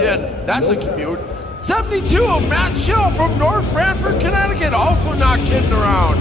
Fredericton. That's a commute. 72 of Matt Schell from North Branford, Connecticut. Also not kidding around.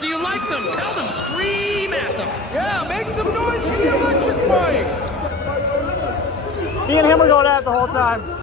Do you like them? Tell them, scream at them. Yeah, make some noise for the electric bikes. Me and him were going at it the whole time.